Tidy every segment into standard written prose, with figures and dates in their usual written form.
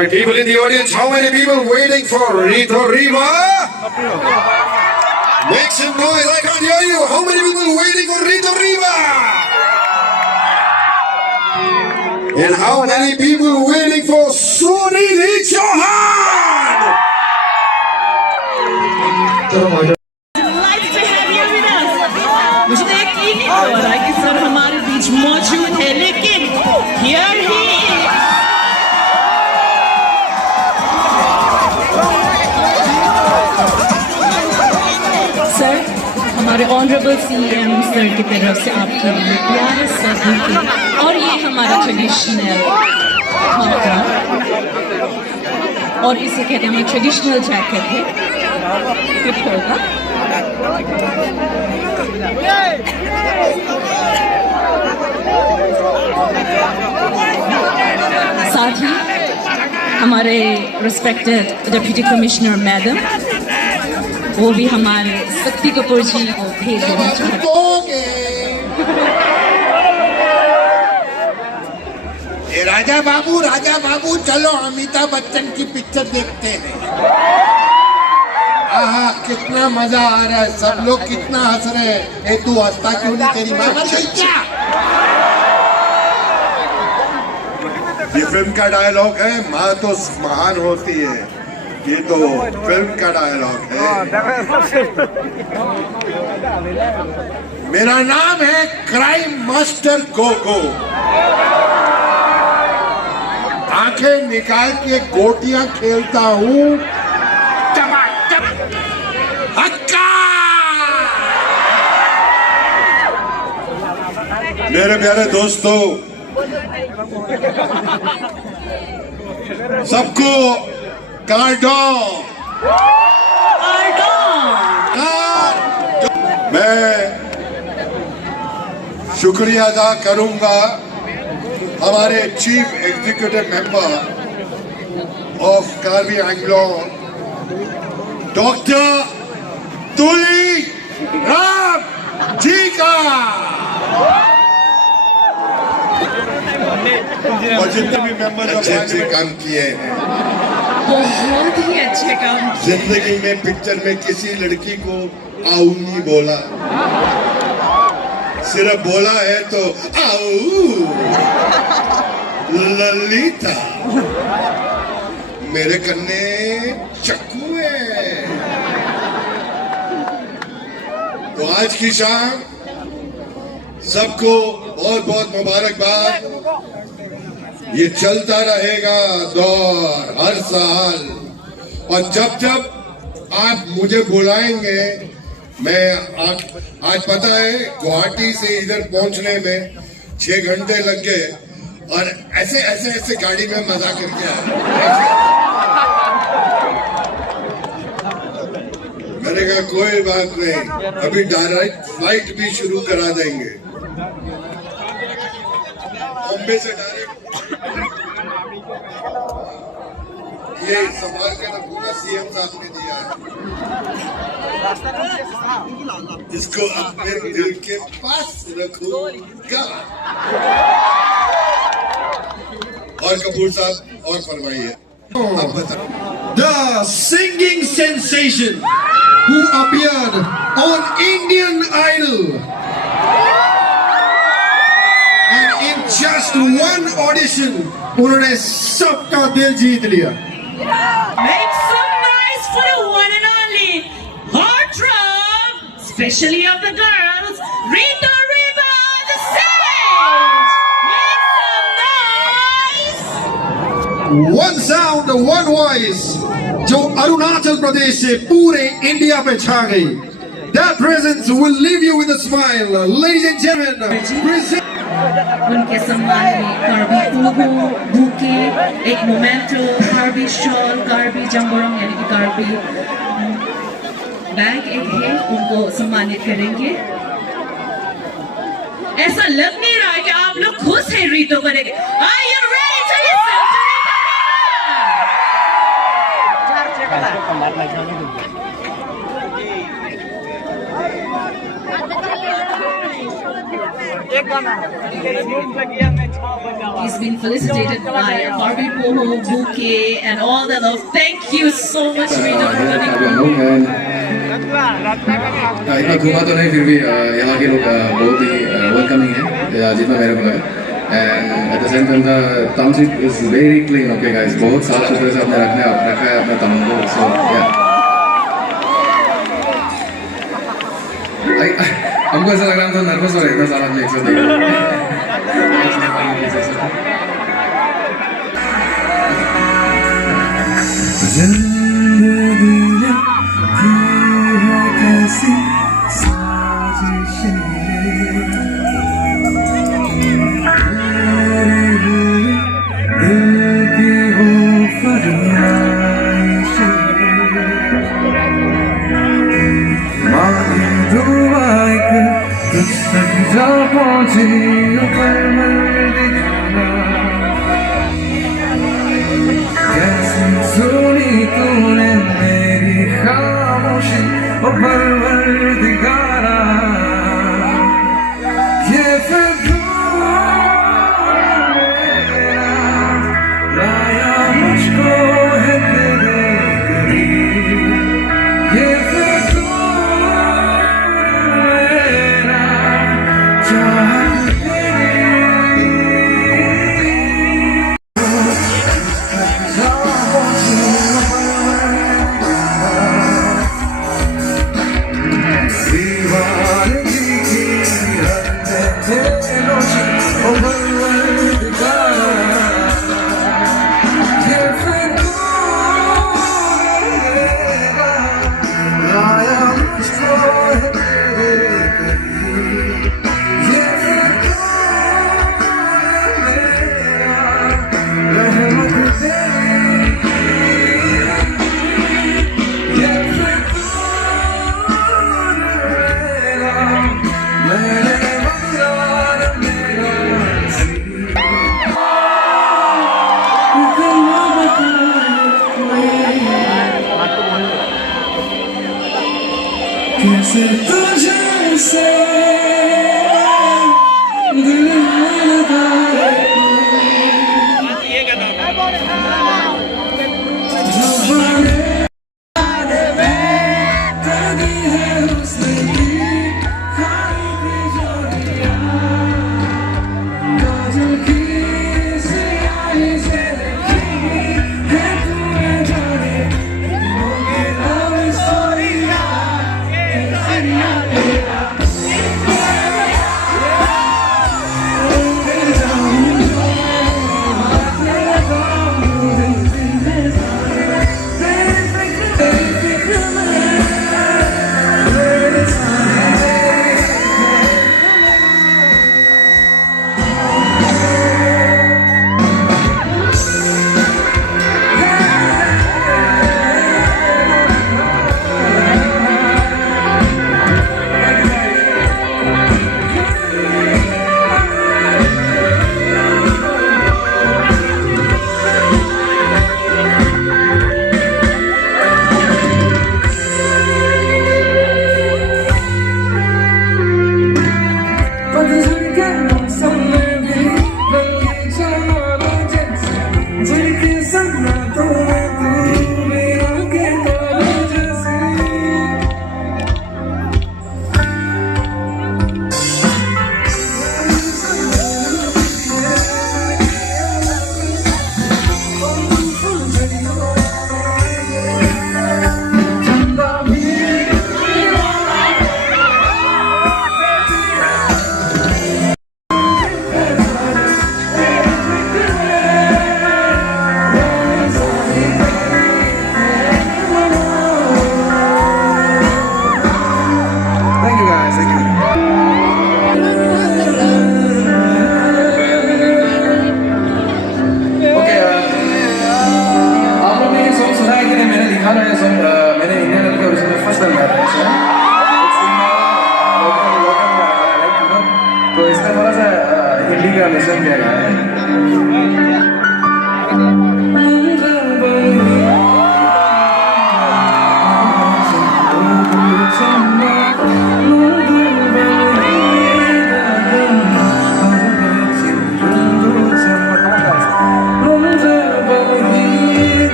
my people in the audience, how many people waiting for Rito Riba? Make some noise, I can't hear you. How many people waiting for Rito Riba? And how many people waiting for Sunil Chauhan? Delighted to have you with us. मुझे तो यकीन नहीं हो रहा कि सर हमारे बीच मौजूद है, लेकिन here he is. सर, हमारे ऑनरेबल सीएम सर की तरफ से आपके लिए प्यारे सभी के और ये हमारा ट्रेडिशनल खाना और इसे कहते हैं ट्रेडिशनल जैकेट है, फिट होगा। साथ ही हमारे रिस्पेक्टेड डिप्टी कमिश्नर मैडम, वो भी हमारे शक्ति कपूर जी को भेज देना चाहते हैं। राजा बाबू चलो अमिताभ बच्चन की पिक्चर देखते हैं। आहा कितना मजा आ रहा है, सब लोग कितना हंस रहे हैं। ए तू हंसता क्यों नहीं, तेरी मां मर गई क्या? ये फिल्म का डायलॉग है, माँ तो महान होती है, ये तो फिल्म का डायलॉग है। मेरा नाम है क्राइम मास्टर गोगो। आंखें निकाल के गोटियां खेलता हूँ। मेरे प्यारे दोस्तों, सबको कार्डो मैं शुक्रिया अदा करूंगा हमारे chief executive member of Karbi Anglong डॉक्टर तुली राम जी का, और जितने भी मेंबर अच्छे काम किए हैं, बहुत ही अच्छे काम। जिंदगी में पिक्चर में किसी लड़की को आऊ नहीं बोला, सिर्फ बोला है तो आऊ ललिता। मेरे कन्ने चक्कू है। तो आज की शाम सबको बहुत बहुत मुबारकबाद। ये चलता रहेगा दौर हर साल, और जब जब आप मुझे बुलाएंगे, मैं आज पता है गुवाहाटी से इधर पहुंचने में 6 घंटे लग गए, और ऐसे गाड़ी में मजा करके आया। मैंने कहा कोई बात नहीं, अभी डायरेक्ट फ्लाइट भी शुरू करा देंगे, बॉम्बे से डायरेक्ट। ये संभाल के पूरा सीएम साहब ने दिया है, इसको अपने दिल के पास रखूंगा। और कपूर साहब और फरमाइए, आप बताओ। The singing sensation who appeared on Indian Idol and in just one audition उन्होंने सबका दिल जीत लिया। Make some noise for the one and only heartthrob, especially of the girls, Rito Riba on the stage. Make some noise. One sound, one voice, जो अरुणाचल प्रदेश से पूरे इंडिया पे छा गई। That presence will leave you with a smile, ladies and gentlemen. Present. उनके सम्मान में कार्बी बुके, एक मोमेंटो, कार्बी शॉल, कार्बी जंबोरंग यानी कि कार्बी बैग एक है, उनको सम्मानित करेंगे। ऐसा लग नहीं रहा है कि आप लोग खुश हैं रीतो को लेके। Are you ready to listen to Rito? He's been felicitated by a Karbi bouquet and all the love. Thank you so much, Rito, for coming home. इतना घूमा तो नहीं फिर भी यहाँ के लोग बहुत ही वेलकमिंग है जितना मेरे को लगा and at the same time the township is very clean okay guys बहुत साफ सुथरे से अपने रखा है अपने टाउन को सो या हमको ऐसा लग रहा था नर्वस हो रहा है इतना सारा आदमी एक साथ देख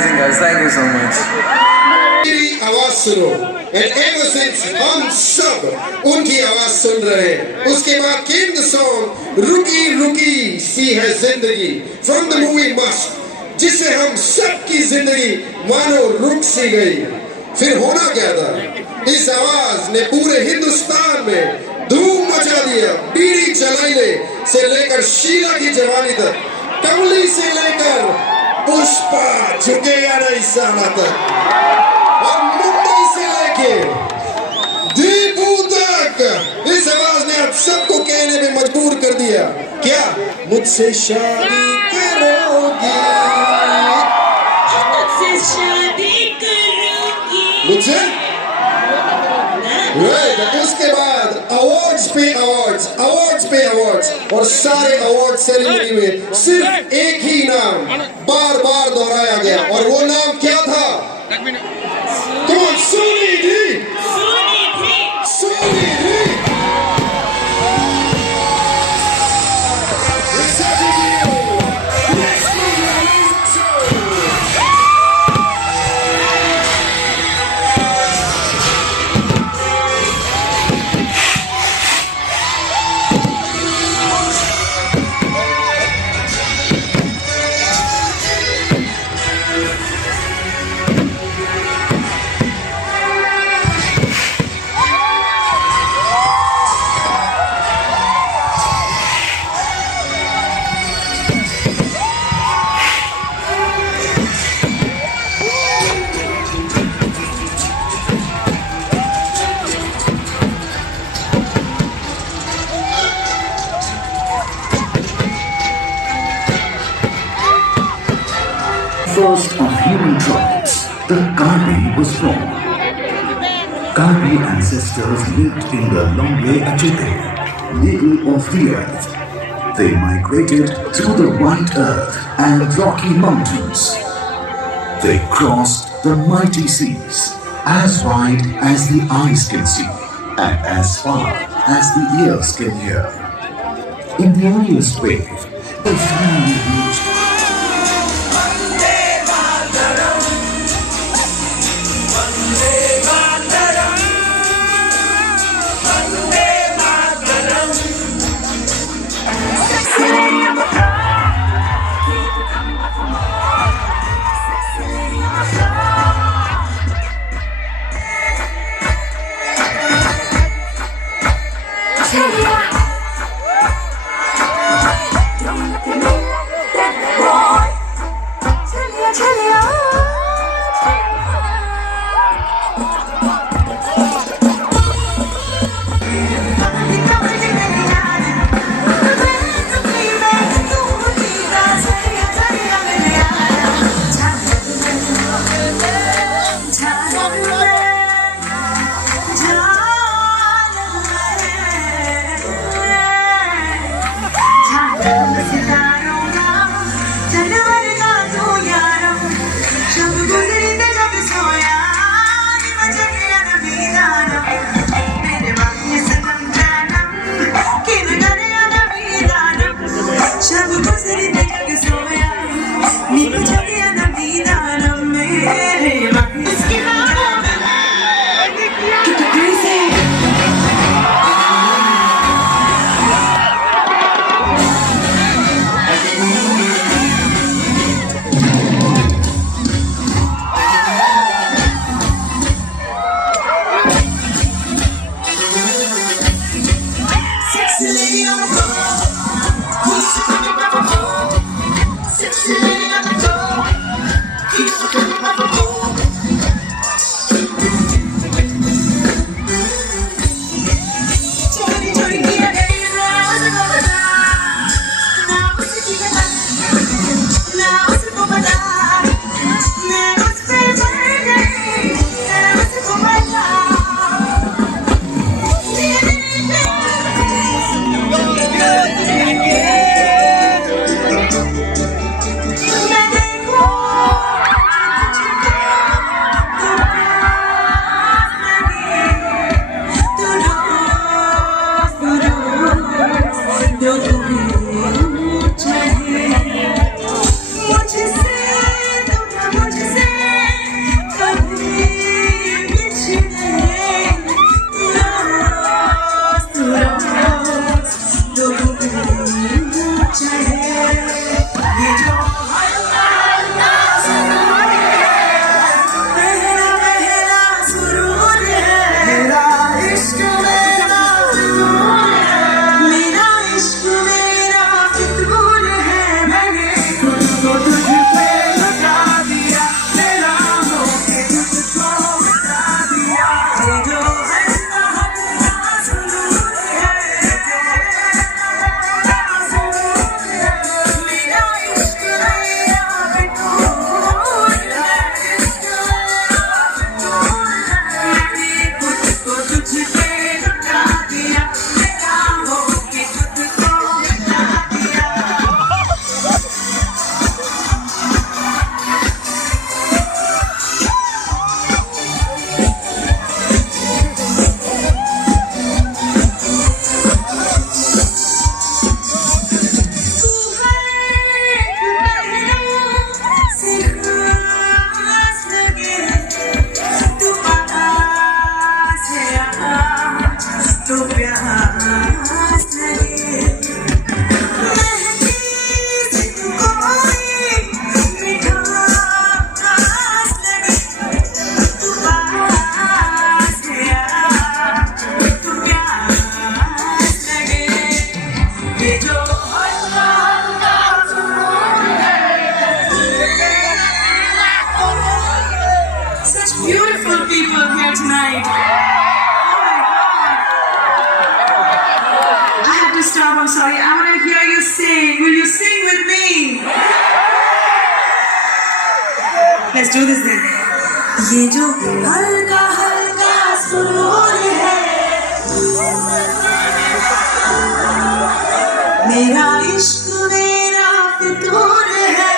amazing, guys. Thank you so much. मेरी आवाज सुनो and ever since हम सब उनकी आवाज सुन रहे हैं उसके बाद came the song रुकी रुकी सी है जिंदगी from the movie मस्त जिससे हम सब की जिंदगी मानो रुक सी गई फिर होना क्या था इस आवाज ने पूरे हिंदुस्तान में धूम मचा दिया बीड़ी चलाइले से लेकर शीला की जवानी तक कमली से लेकर पुष्पा झुकेगा नहीं साला तक और मुंबई से लेके दीपू तक इस आवाज ने आप सबको कहने में मजबूर कर दिया क्या मुझसे शादी करोगी मुझसे शादी करोगी मुझे उसके बाद अवार्ड्स पे अवार्ड्स और सारे अवार्ड सेरेमनी में सिर्फ एक ही नाम बार बार दोहराया गया और वो नाम क्या था कौन सुनी थी First of human tribes, the Karbi was born. Karbi ancestors lived in the Longwe Achite, middle of the earth. They migrated through the white earth and rocky mountains. They crossed the mighty seas, as wide as the eyes can see, and as far as the ears can hear. In the earliest wave, the family reached let's do this then. ये जो हल्का हल्का सुरूर है, मेरा इश्क मेरा फितूर है,